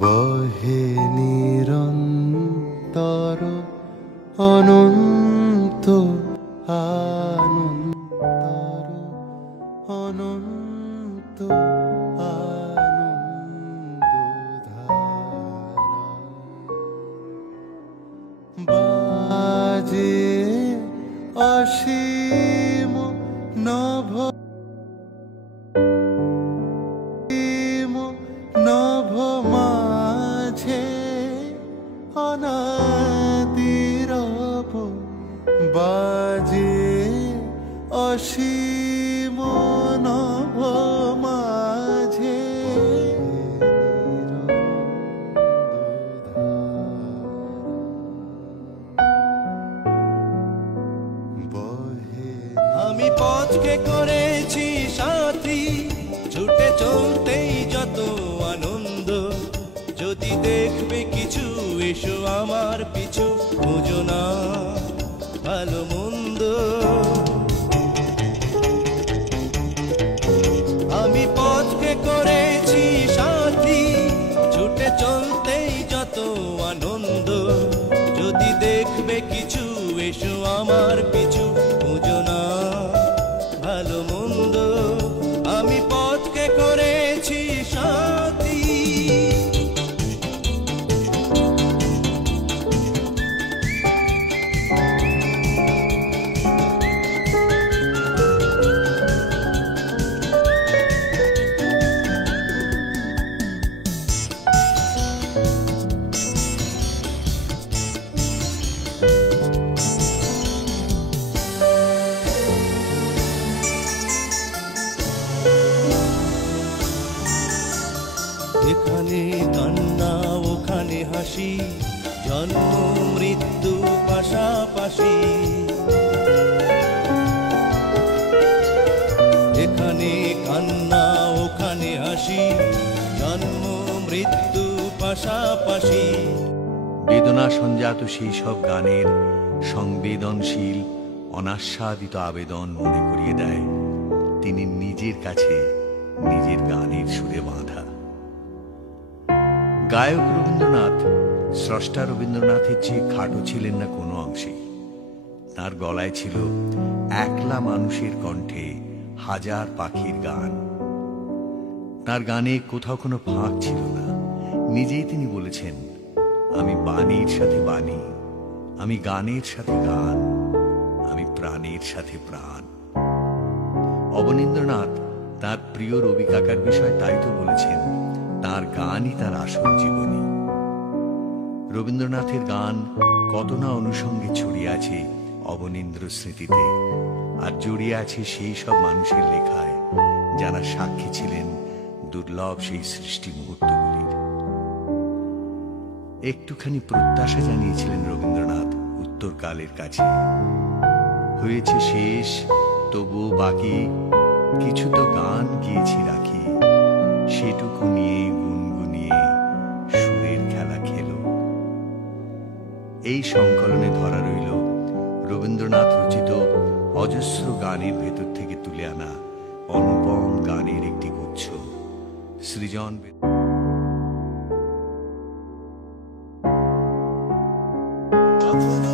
বহে নিরন্তর অনন্ত আনন্তর অনন্ত আনন্দধারা বাজে অসীম নভ নভ মাঝে অনাদিরব বাজে অসীম নভ মাঝে আমি পথকে করেছি সাথী, ছুটে চলতেই যত আনন্দ। যদি দেখবে কিছু এসো আমার পিছু, বুঝো না ভালো মন্দ। আমি পথকে করেছি সাথী, ছুটে চলতেই যত আনন্দ। যদি দেখবে কিছু এসো আমার পিছু, বুঝো না ভালো মন্দ। আমি পথকে করেছি সাথী। এখানে কান্না ওখানে হাসি, জন্ম মৃত্যু পাশাপাশি। এখানে কান্না ওখানে হাসি, জন্ম মৃত্যু পাশাপাশি। বেদনা সঞ্জাত সেই সব গানের সংবেদনশীল অনাস্বাদিত আবেদন মনে করিয়ে দেয় তিনি নিজের কাছে নিজের গানের সুরে বাঁধা। গায়ক রবীন্দ্রনাথ স্রষ্টা রবীন্দ্রনাথের চেয়ে খাটো ছিলেন না কোনো অংশে। তার গলায় ছিল একলা মানুষের কণ্ঠে হাজার পাখির গান। তার গানে কোথাও কোনো ফাঁক ছিল না। নিজেই তিনি বলেছেন, আমি বাণীর সাথে বাণী, আমি গানের সাথে গান, আমি প্রাণের সাথে প্রাণ। অবনীন্দ্রনাথ তার প্রিয় রবি কাকার বিষয় তাই তো বলেছেন, তার গানই তার আসল জীবনী। রবীন্দ্রনাথের গান কত না অনুষঙ্গে ছড়িয়ে আছে অবনীন্দ্র স্মৃতিতে, আর জড়িয়ে আছে সেই সব মানুষের লেখায় যারা সাক্ষী ছিলেন দুর্লভ সেই সৃষ্টি মুহূর্তগুলির। একটুখানি প্রত্যাশা জানিয়েছিলেন রবীন্দ্রনাথ উত্তরকালের কাছে, হয়েছে শেষ তবু বাকি কিছু তো গান গিয়েছি রাখি, সেটুকু নিয়ে গুনগুনিয়ে সুরের খেলা খেলো। এই সংকলনে ধরা রইল রবীন্দ্রনাথ রচিত অজস্র গানের ভেতর থেকে তুলে আনা অনুপম গানের একটি গুচ্ছ। সৃজন কখনো